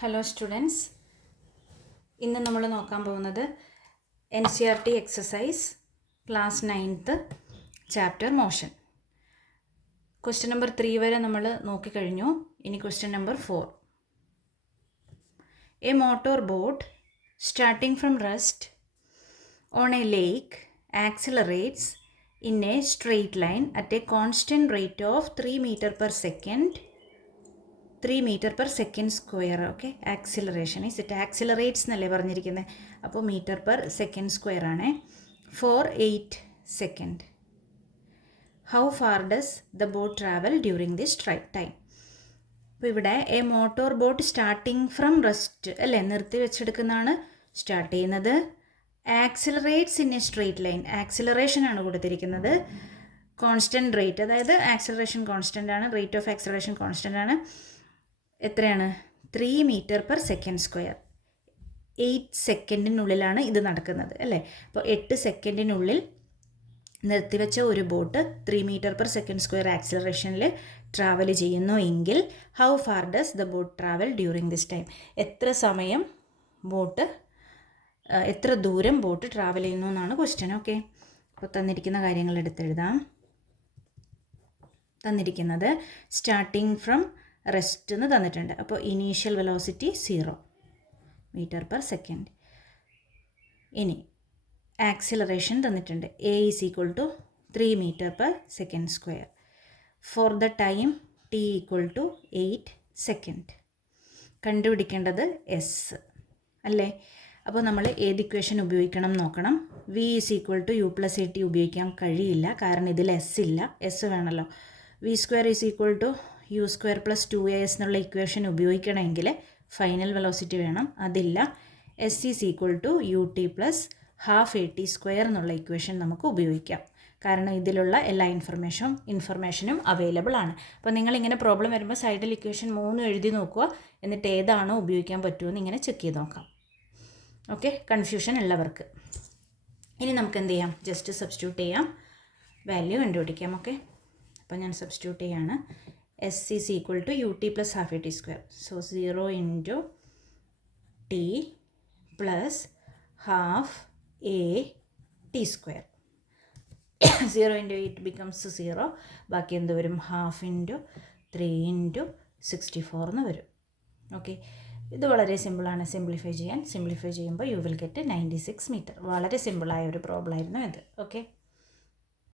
Hello students, ഇന്ന് നമ്മൾ നോക്കാൻ പോകുന്നത് NCERT exercise class 9th chapter motion. Question number 3 വരെ നമ്മൾ നോക്കിക്കഴിഞ്ഞു. ഇനി question number 4. A motor boat starting from rest on A lake accelerates in a straight line at a constant rate of 3 meter per second, 3 meter per second square. Okay, acceleration is it accelerates എന്നല്ലേ പറഞ്ഞിരിക്കുന്നത്. അപ്പോൾ metre per second square ആണ്. for 8 second. How far does the boat travel during this time? അപ്പോൾ ഇവിടെ A motor boat starting from rest അല്ലേ, നിർത്തി വെച്ചെടുക്കുന്നതാണ് start ചെയ്യുന്നത്. Accelerates in A straight line, acceleration ആണ് കൊടുത്തിരിക്കുന്നത്. കോൺസ്റ്റൻറ്റ് റേറ്റ്, അതായത് ആക്സിലറേഷൻ കോൺസ്റ്റൻ്റ് ആണ്, റേറ്റ് ഓഫ് ആക്സിലറേഷൻ കോൺസ്റ്റൻ്റ് ആണ്. എത്രയാണ്? 3 meter per second square. 8 സെക്കൻഡിനുള്ളിലാണ് ഇത് നടക്കുന്നത് അല്ലേ. അപ്പോൾ 8 സെക്കൻഡിനുള്ളിൽ നിർത്തിവെച്ച ഒരു boat 3 meter per second square ആക്സിലറേഷനിൽ ട്രാവൽ ചെയ്യുന്നു എങ്കിൽ how far does the boat travel during this time, എത്ര ദൂരം ബോട്ട് ട്രാവൽ ചെയ്യുന്നു എന്നാണ് ക്വസ്റ്റ്യൻ. ഓക്കെ, അപ്പോൾ തന്നിരിക്കുന്ന കാര്യങ്ങൾ എടുത്തെഴുതാം. തന്നിരിക്കുന്നത് സ്റ്റാർട്ടിങ് ഫ്രം റെസ്റ്റ് എന്ന് തന്നിട്ടുണ്ട്. അപ്പോൾ initial velocity 0 meter per second. ഇനി ആക്സിലറേഷൻ തന്നിട്ടുണ്ട്. A is equal to 3 meter per second square. For the time t equal to 8 second. കണ്ടുപിടിക്കേണ്ടത് S അല്ലേ. അപ്പോൾ നമ്മൾ ഏത് ഇക്വേഷൻ ഉപയോഗിക്കണം നോക്കണം. V is equal to U plus AT ഉപയോഗിക്കാൻ കഴിയില്ല, കാരണം ഇതിൽ S ഇല്ല. S വേണമല്ലോ. V square is equal to U square plus 2AS എന്നുള്ള ഇക്വേഷൻ ഉപയോഗിക്കണമെങ്കിൽ ഫൈനൽ വെലോസിറ്റി വേണം, അതില്ല. S is equal to UT plus half AT square എന്നുള്ള ഇക്വേഷൻ നമുക്ക് ഉപയോഗിക്കാം, കാരണം ഇതിലുള്ള എല്ലാ ഇൻഫർമേഷനും അവൈലബിൾ ആണ്. അപ്പോൾ നിങ്ങളിങ്ങനെ പ്രോബ്ലം വരുമ്പോൾ സൈഡിൽ ഇക്വേഷൻ 3 എഴുതി നോക്കുക, എന്നിട്ട് ഏതാണോ ഉപയോഗിക്കാൻ പറ്റുമെന്ന് ഇങ്ങനെ ചെക്ക് ചെയ്ത് നോക്കാം. ഓക്കെ, കൺഫ്യൂഷൻ ഉള്ളവർക്ക്. ഇനി നമുക്ക് എന്ത് ചെയ്യാം, ജസ്റ്റ് സബ്സ്റ്റിറ്റ്യൂട്ട് ചെയ്യാം, വാല്യൂ കണ്ടുപിടിക്കാം. ഓക്കെ, അപ്പോൾ ഞാൻ സബ്സ്റ്റിറ്റ്യൂട്ട് ചെയ്യാണ്. S is equal to UT plus half AT square. So 0 into T plus half AT square. 0 into 8 becomes 0. ബാക്കി എന്ത് വരും? ഹാഫ് ഇൻറ്റു 3 ഇൻറ്റു 64 എന്ന് വരും. ഓക്കെ, ഇത് വളരെ സിമ്പിളാണ് സിംപ്ലിഫൈ ചെയ്യുമ്പോൾ യു വിൽ ഗെറ്റ് 96 മീറ്റർ. വളരെ സിമ്പിളായ ഒരു പ്രോബ്ലം ആയിരുന്നു ഇത്. ഓക്കെ.